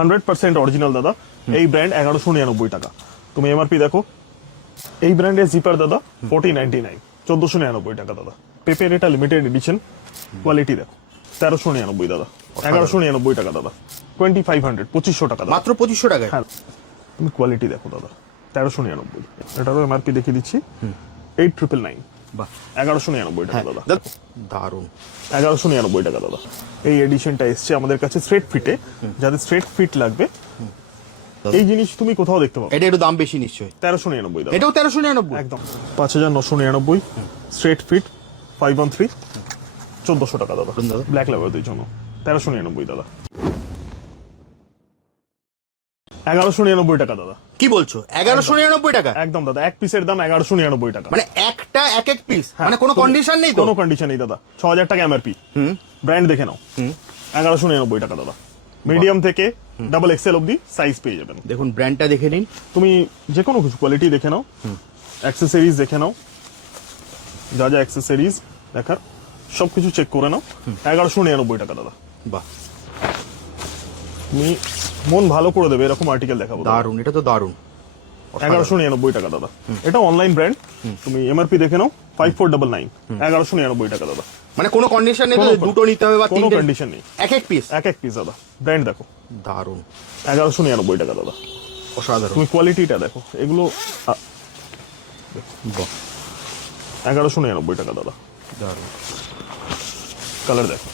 100% original দাদা। এই brand 1199 টাকা। তুমি এমআরপি দেখো, এই ব্র্যান্ডের জিপার দাদা 1499, 1499 টাকা দাদা। পেপের এটা লিমিটেড এডিশন, কোয়ালিটি দেখো 1399 দাদা, 1199 টাকা দাদা। 2500, 2500 টাকা দাদা, মাত্র 2500 টাকায়। হ্যাঁ, তুমি কোয়ালিটি দেখো দাদা 1399। এটারও এমআরপি দেখিয়ে দিচ্ছি 8999, বাহ 1199 টাকা দাদা। দারুন। 1199 টাকা দাদা। এই এডিশনটা এসছে আমাদের কাছে স্ট্রেট ফিটে, যাদের স্ট্রেট ফিট লাগবে এই জিনিস তুমি কোথাও দেখতে পাবো। এটা একটু দাম বেশি নিশ্চয়ই। 1399 দাদা। এটাও 1399 একদম 5999 স্ট্রেট ফিট 513, 1400 টাকা দাদা। ব্ল্যাক লেভারদের জন্য 1399 দাদা। 1199 টাকা দাদা। কি বলছো? 1199 টাকা? একদম দাদা, এক পিসের দাম 1199 টাকা। মানে একটা এক এক পিস, মানে কোনো কন্ডিশন নেই তো? কোনো কন্ডিশন নেই দাদা। 6000 টাকা এমআরপি। ব্র্যান্ড দেখে নাও। 1199 টাকা দাদা। মিডিয়াম থেকে ডাবল এক্সেল অবধি সাইজ পেয়ে যাবেন। দেখুন ব্র্যান্ডটা দেখে নিন। তুমি যে কোনো কিছু কোয়ালিটি দেখে নাও, অ্যাক্সেসরিজ দেখে নাও, যা যা অ্যাক্সেসরিজ দেখার সবকিছু চেক করে নাও। 1199 টাকা দাদা। বাহ, তুমি মন ভালো করে দেবে এরকম আর্টিকেল দেখাবো। দারুন, এটা তো দারুন। 1199 টাকা দাদা। এটা অনলাইন ব্র্যান্ড, তুমি এমআরপি দেখে নাও 5499, 1199 টাকা দাদা। মানে কোনো কন্ডিশন নেই তো দুটো নিতে হবে বা কোনো তিনটে? কন্ডিশন নেই, এক এক পিস। এক এক পিস দাদা। ব্র্যান্ড দেখো দারুন। 1199 টাকা দাদা। অসাধারণ। তুমি কোয়ালিটিটা দেখো, এগুলো বাহ 1199 টাকা দাদা। দারুন। কালার দেখো,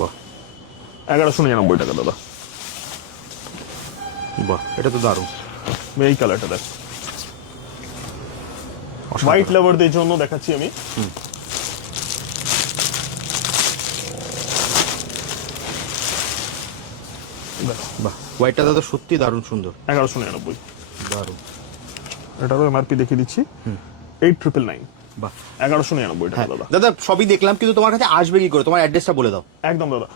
বাহ 1199 টাকা দাদা। বাহ, এটা তো দারুন। তুমি এই কালারটা দেখো, হোয়াইট লাভারদের জন্য দেখাচ্ছি আমি। দেখো, বাহ, হোয়াইটটা দাদা সত্যি দারুন সুন্দর। 1199। দারুন। এটারও এমআরপি দেখিয়ে দিচ্ছি 8999, বাহ 1199 টাকা দাদা। দাদা সবই দেখলাম, কিন্তু তোমার কাছে আসবে কি করে? তোমার অ্যাড্রেসটা বলে দাও। একদম দাদা,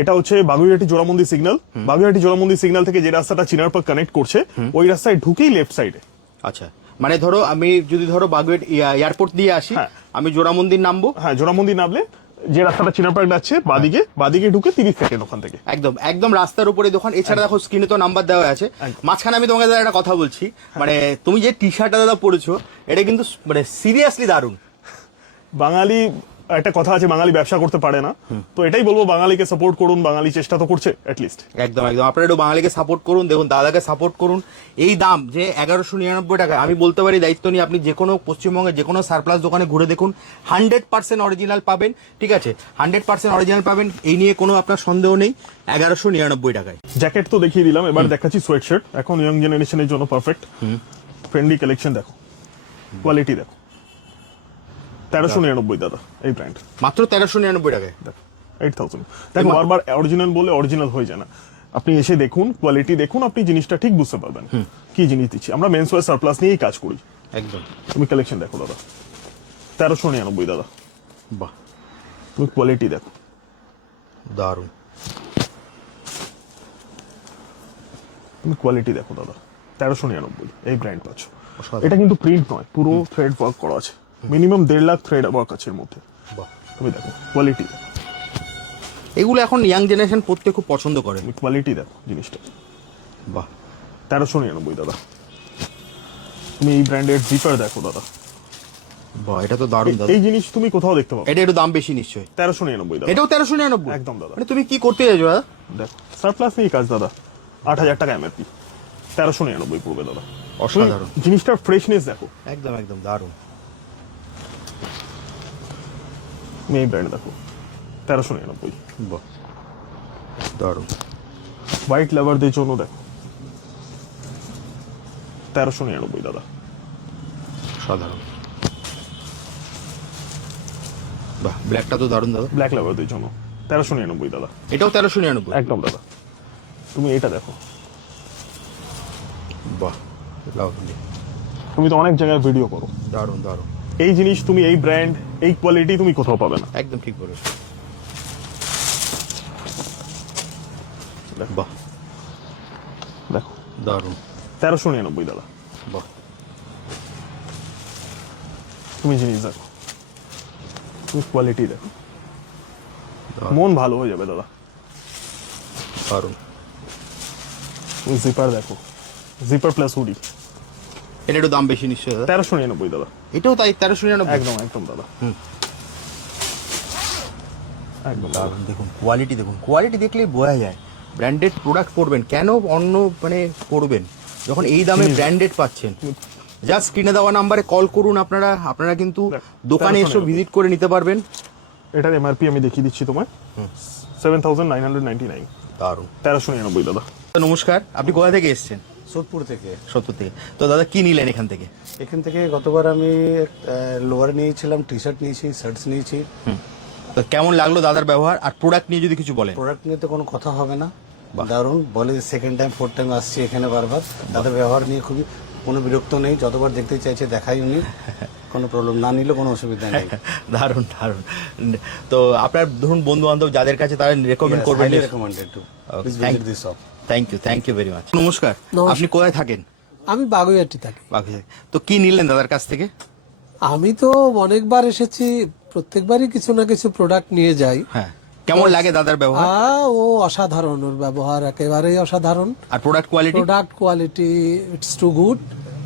এটা হচ্ছে বাগুইহাটি জোড়ামন্দি সিগন্যাল। বাগুইহাটি জোড়ামন্দি সিগন্যাল থেকে যে রাস্তাটা চিনার পার্ক কানেক্ট করছে, ওই রাস্তায় ঢুকেই লেফট সাইডে। আচ্ছা, মানে ধরো আমি যদি বাগুইহাটি এয়ারপোর্ট দিয়ে আসি, হ্যাঁ। আমি জোড়া মন্দির নামবো। হ্যাঁ, জোড়ামন্দি নামলে যে রাস্তাটা চিনার পার্ক যাচ্ছে বাদিকে ঢুকে 30 সেকেন্ড ওখান থেকে। একদম একদম রাস্তার উপরে দোকান। এছাড়া দেখো স্ক্রিনে তো নাম্বার দেওয়া আছে। মাঝখানে আমি তোমাকে দাদা একটা কথা বলছি, মানে তুমি যে টি শার্টটা দাদা পরেছো, এটা কিন্তু মানে সিরিয়াসলি দারুন। বাঙালি একটা কথা আছে, বাঙালি ব্যবসা করতে পারে না, তো এটাই বলবো বাঙালিকে সাপোর্ট করুন। বাঙালি চেষ্টা তো করছে অ্যাটলিস্ট। একদম একদম, আপনারা একটু বাঙালিকে সাপোর্ট করুন। দেখুন দাদাকে সাপোর্ট করুন। এই দাম যে 1199 টাকা, আমি বলতে পারি দায়িত্ব নিয়ে, আপনি যে কোনো পশ্চিমবঙ্গের যে কোনো সারপ্লাস দোকানে ঘুরে দেখুন, 100% অরিজিনাল পাবেন। ঠিক আছে, 100% অরিজিনাল পাবেন, এই নিয়ে কোনো আপনার সন্দেহ নেই। 1199 টাকায়। জ্যাকেট তো দেখিয়ে দিলাম, এবার দেখাচ্ছি সোয়েট শার্ট। এখন ইয়ং জেনারেশনের জন্য পারফেক্ট ফ্রেন্ডলি কালেকশন। দেখো কোয়ালিটি দেখো, 1399 দাদা। এই ব্র্যান্ড মাত্র 1399 টাকায়। দেখো 8000। দেখো বারবার অরিজিনাল বলে অরিজিনাল হয়ে যায় না, আপনি এসে দেখুন, কোয়ালিটি দেখুন, আপনি জিনিসটা ঠিক বুঝতে পারবেন কি জিনিস দিচ্ছি। আমরা মেন্স ওয়্যার সারপ্লাস নিয়েই কাজ করি। একদম। তুমি কালেকশন দেখো দাদা, 1399 দাদা। বাহ, তুমি কোয়ালিটি দেখো, দারুন। তুমি কোয়ালিটি দেখো দাদা, 1399 এই ব্র্যান্ড পাচ্ছ। অসাধারণ। এটা কিন্তু প্রিন্ট নয়, পুরো থ্রেড ওয়ার্ক করা আছে। মিনিমাম 1.5 লাখ থ্রেড ওয়ার্ক আছে এর মধ্যে। বাহ, তুমি দেখো কোয়ালিটি, এগুলো এখন ইয়াং জেনারেশন পড়তে খুব পছন্দ করে। তুমি কোয়ালিটি দেখো জিনিসটা। বাহ 1399 দাদা। তুমি এই ব্র্যান্ডের জিপার দেখো দাদা। বাহ, এটা তো দারুন দাদা। এই জিনিস তুমি কোথাও দেখতে পাবো। এটা একটু দাম বেশি নিশ্চয়ই। 1399 দাদা। এটাও 1399? একদম দাদা। মানে তুমি কি করতে চাইছো দাদা? দেখো সারপ্লাস নিয়ে কাজ দাদা, 8000 টাকা এমআরপি, 1399 পড়বে দাদা। অসাধারণ। জিনিসটার ফ্রেশনেস দেখো। একদম একদম দারুন। তুমি এই ব্র্যান্ড দেখো, 1399। বাহ, দারুন। হোয়াইট লাভারদের জন্য দেখো, 1399 দাদা। সাধারণ। বাহ, ব্ল্যাকটা তো দারুন দাদা। ব্ল্যাক লাভারদের জন্য 1399 দাদা। এটাও 1399? একদম দাদা। তুমি এটা দেখো, বাহ, লাভলি। তুমি তো অনেক জায়গায় ভিডিও করো, দারুন দারুন। এই জিনিস তুমি এই ব্র্যান্ড এই কোয়ালিটি তুমি কোথাও পাবে না। একদম ঠিক বলেছো। বাহ, দেখো দারুন। 1399 দাদা। বাহ, তুমি জিনিস দেখো, তুমি কোয়ালিটি দেখো, দারুন। মন ভালো হয়ে যাবে দাদা। দারুন। জিপার দেখো, জিপার প্লাস হুডি, এটা একটু দাম বেশি নিশ্চয়ই দাদা। 1399 দাদা। এটাও তাই 1399। একদম একদম দাদা, একদম দাদা। দারুণ, দেখুন কোয়ালিটি, দেখুন কোয়ালিটি দেখলেই বোঝা যায় ব্র্যান্ডেড প্রোডাক্ট পরবেন কেন, অন্য মানে পরবেন যখন এই দামে ব্র্যান্ডেড পাচ্ছেন। জাস্ট স্ক্রিনে দেওয়া নাম্বারে কল করুন, আপনারা কিন্তু দোকানে এসে ভিজিট করে নিতে পারবেন। এটার এমআরপি আমি দেখিয়ে দিচ্ছি তোমায়, 7999। দারুণ। 1399 দাদা। নমস্কার, আপনি কোথা থেকে এসেছেন? সোদপুর থেকে। সত্তর থেকে। তো দাদা কি নিলেন এখান থেকে? এখান থেকে গতবার আমি লোয়ার নিয়েছিলাম, টি শার্ট নিয়েছি, শার্টস নিয়েছি। তো কেমন লাগলো দাদার ব্যবহার আর প্রোডাক্ট নিয়ে যদি কিছু বলেন? প্রোডাক্ট নিয়ে তো কোনো কথা হবে না, দারুণ। বলে সেকেন্ড টাইম ফোর্থ টাইম আসছি এখানে বারবার। তাদের ব্যবহার নিয়ে খুবই কোনো বিরক্ত নেই, যতবার দেখতে চাইছে দেখাই উনি, কোনো প্রবলেম না নিলে কোনো অসুবিধা নেই। দারুণ দারুণ। তো আপনার ধরুন বন্ধু বান্ধব যাদের কাছে তারা রেকমেন্ড করবেন? Recommended to Okay, please visit this shop. Thank you very much. নমস্কার, আপনি কোথায় থাকেন? আমি বাগুইয়াটি থাকি। বাকি- তো কি নিলেন দাদার কাছ থেকে? আমি তো অনেকবার এসেছি, প্রত্যেকবারই কিছু না কিছু প্রোডাক্ট নিয়ে যাই। হ্যাঁ, কেমন লাগে দাদার ব্যবহার ও অসাধারণ, ওর ব্যবহার একেবারেই অসাধারণ। আর product quality? Product quality it's too good.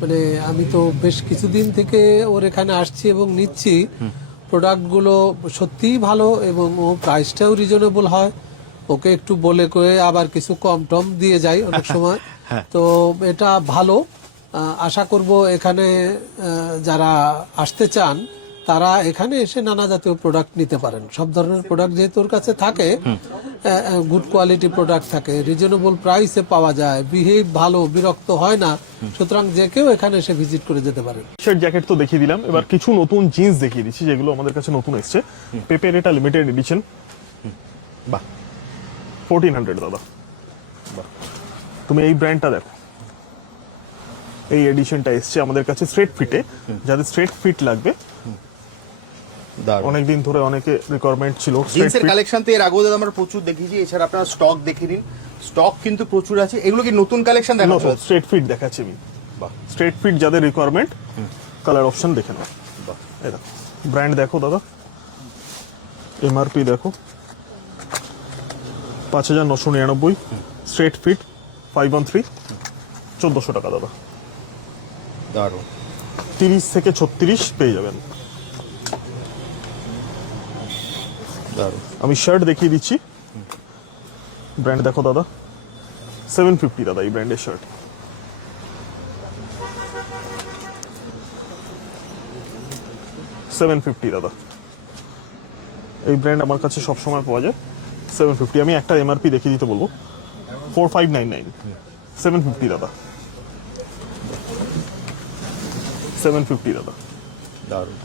মানে আমি তো বেশ কিছুদিন থেকে ওর এখানে আসছি এবং নিচ্ছি, প্রোডাক্টগুলো সত্যিই ভালো এবং ও প্রাইসটাও রিজনেবল হয়। ওকে একটু বলে কয়ে আবার কিছু কম টম দিয়ে যাই অনেক সময়। তো এটা ভালো। আশা করব এখানে যারা আসতে চান তারা এখানে এসে নানা জাতীয় প্রোডাক্ট নিতে পারেন। সব ধরনের প্রোডাক্ট যেহেতু ওর কাছে থাকে, গুড কোয়ালিটি প্রোডাক্ট থাকে, রিজনেবল প্রাইসে পাওয়া যায়, বিহেভ ভালো, বিরক্ত হয় না। সুতরাং যে কেউ এখানে এসে ভিজিট করে যেতে পারেন। শার্ট জ্যাকেট তো দেখিয়ে দিলাম, এবার কিছু নতুন জিন্স দেখিয়ে দিচ্ছি যেগুলো আমাদের কাছে নতুন এসছে। পেপের এটা লিমিটেড এডিশন, বাহ 1400 দাদা। তুমি এই ব্র্যান্ডটা দেখো, এই এডিশনটা এসছে আমাদের কাছে স্ট্রেট ফিটে। যাদের স্ট্রেট ফিট লাগবে, দারুণ। অনেকদিন ধরে অনেকে রিকোয়ারমেন্ট ছিল স্ট্রেট জিন্সের ফিট। কালেকশন তো এর আগেও দাদা আমরা প্রচুর দেখেছি, এছাড়া আপনারা স্টক দেখে নিন, স্টক কিন্তু প্রচুর আছে। এগুলো কি নতুন কালেকশন দেখাচ্ছ? স্ট্রেট ফিট দেখাচ্ছি আমি। বাহ স্ট্রেট ফিট যাদের রিকোয়ারমেন্ট, কালার অপশন দেখে নাও। বাহ। এই দেখো, ব্র্যান্ড দেখো দাদা, এমআরপি দেখো 5999। স্ট্রেট ফিট 513, 1400 টাকা দাদা। দারুণ। 30 থেকে 36 পেয়ে যাবেন। দারুণ। আমি শার্ট দেখিয়ে দিচ্ছি, ব্র্যান্ড দেখো দাদা, 750 দাদা এই ব্র্যান্ডের শার্ট। $750 দাদা। এই ব্র্যান্ড আমার কাছে সবসময় পাওয়া যায়। 750। আমি একটা এমআরপি দেখিয়ে দিতে বলবো, 4599। 750 দাদা, 750 দাদা। দারুণ।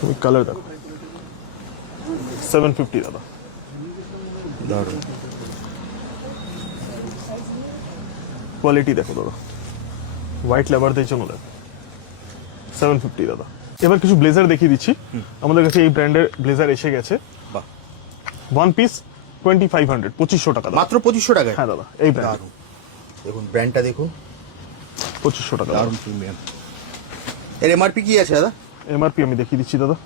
তুমি কালার দেখো, 750 দাদা। দারুণ। কোয়ালিটি দেখো দাদা, হোয়াইট লেবারদের জন্য দেখো, 750 দাদা। এবার কিছু ব্লেজার দেখিয়ে দিচ্ছি, আমাদের কাছে এই ব্র্যান্ডের ব্লেজার এসে গেছে। বাহ। ওয়ান পিস 2500, 2500 টাকা দাদা। মাত্র 2500 টাকায়? হ্যাঁ দাদা, এই ব্র্যান্ড দারুণ। দেখুন ব্র্যান্ডটা দেখুন, 2500 টাকা দাদা। দারুণ প্রিমিয়াম। এর এমআরপি কি আছে দাদা? এমআরপি আমি দেখিয়ে দিচ্ছি দাদা,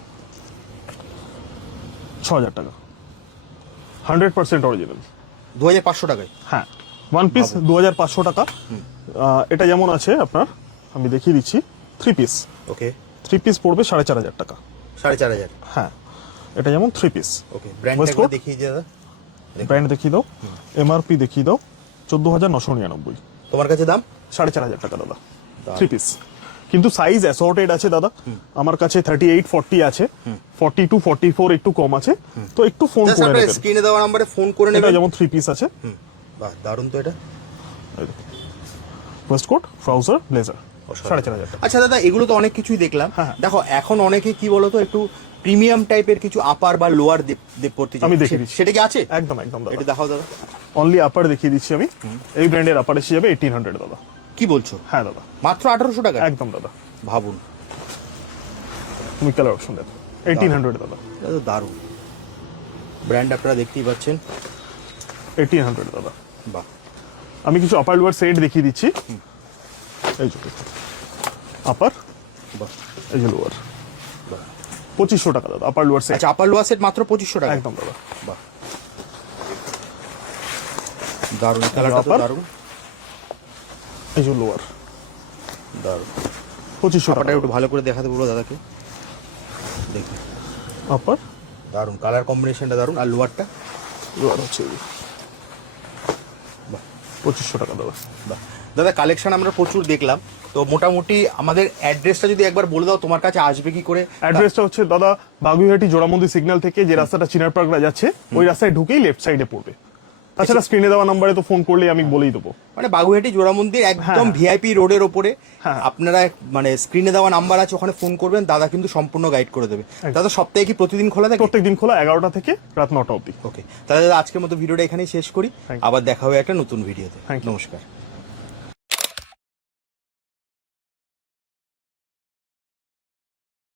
6000 টাকা, 100% অরিজিনাল। 2500 টাকায়? হ্যাঁ, ওয়ান পিস 2500 টাকা। এটা যেমন আছে আপনার, আমি দেখিয়ে দিচ্ছি, 3 পিস। ওকে। 3 পিস পড়বে 4500 টাকা। 4500? হ্যাঁ, এটা যেমন 3 পিস। ওকে, ব্র্যান্ডটা একবার দেখিয়ে দিই দাদা। ব্র্যান্ড দেখিয়ে দাও, এমআরপি দেখিয়ে দাও, 14999। তোমার কাছে দাম? 4500 টাকা দাদা, 3 পিস। কিন্তু সাইজ অ্যাসর্টেড আছে দাদা, আমার কাছে 38, 40 আছে, 42, 44 একটু কম আছে, তো একটু ফোন জাস্ট করে আপনারা নেবেন। স্ক্রিনে দেওয়া নম্বরে ফোন করে এটা নেবেন। যেমন 3 পিস আছে, বাহ, দারুণ তো এটা। ওয়েস্ট কোট, ট্রাউজার, ব্লেজার, 4500 টাকা। আচ্ছা দাদা, এগুলো তো অনেক কিছুই দেখলাম। হ্যাঁ। দেখো এখন অনেকে কি বলতো, একটু প্রিমিয়াম টাইপের কিছু আপার বা লোয়ার পড়তে চায়। আমি দেখিয়ে দিচ্ছি। সেটা কি আছে? একদম একদম এটা দাদা, দেখাও দাদা। অনলি আপার দেখিয়ে দিচ্ছি আমি। এই ব্র্যান্ডের আপার এসে যাবে 1800 দাদা। কি বলছো? হ্যাঁ দাদা, মাত্র 1800 টাকা? একদম দাদা। ভাবুন। তুমি কালার অপশন দেখো, 1800 দাদা, এটা তো দারুণ ব্র্যান্ড, আপনারা দেখতেই পাচ্ছেন। 1800 দাদা। বাহ। আমি কিছু আপার লোয়ার সেট দেখিয়ে দিচ্ছি। এই যে আপার, বাহ। এই যে লোয়ার, 2500 টাকা দাদা আপার লোয়ার সেট। আচ্ছা, আপার লোয়ার সেট মাত্র 2500 টাকা? একদম দাদা। বাহ, দারুণ, কালারটা তো upper, দারুণ। এই যে লোয়ার দারুন 2500 টাকা কাপড়টা একটু ভালো করে দেখাতে বলবো দাদাকে, দেখুন আপার, দারুন কালার কম্বিনেশনটা দারুন। আর লোয়ারটা লোয়ার হচ্ছে এই যে। বাহ 2500 টাকা দাদা। বাহ দাদা কালেকশন আমরা প্রচুর দেখলাম, তো মোটামুটি আমাদের অ্যাড্রেসটা যদি একবার বলে দাও, তোমার কাছে আসবে কি করে? অ্যাড্রেসটা হচ্ছে দাদা বাগুইহাটি জোড়ামন্দি সিগন্যাল থেকে যে রাস্তাটা চিনার পার্করা যাচ্ছে ওই রাস্তায় ঢুকেই লেফট সাইডে পড়বে। তাছাড়া স্ক্রিনে দেওয়া নাম্বারে তো ফোন করলে আমি বলেই দেবো। মানে বাগুইহাটি জোড়া মন্দির একদম হ্যাঁ। ভিআইপি রোডের ওপরে, হ্যাঁ। আপনারা মানে স্ক্রিনে দেওয়া নাম্বার আছে, ওখানে ফোন করবেন, দাদা কিন্তু সম্পূর্ণ গাইড করে দেবে। দাদা সপ্তাহে কি প্রতিদিন খোলা থাকে? প্রত্যেকদিন খোলা 11টা থেকে রাত 9টা অবধি। ওকে, তাহলে দাদা আজকের মতো ভিডিওটা এখানেই শেষ করি, Thank you. আবার দেখা হবে একটা নতুন ভিডিওতে। Thank you. নমস্কার।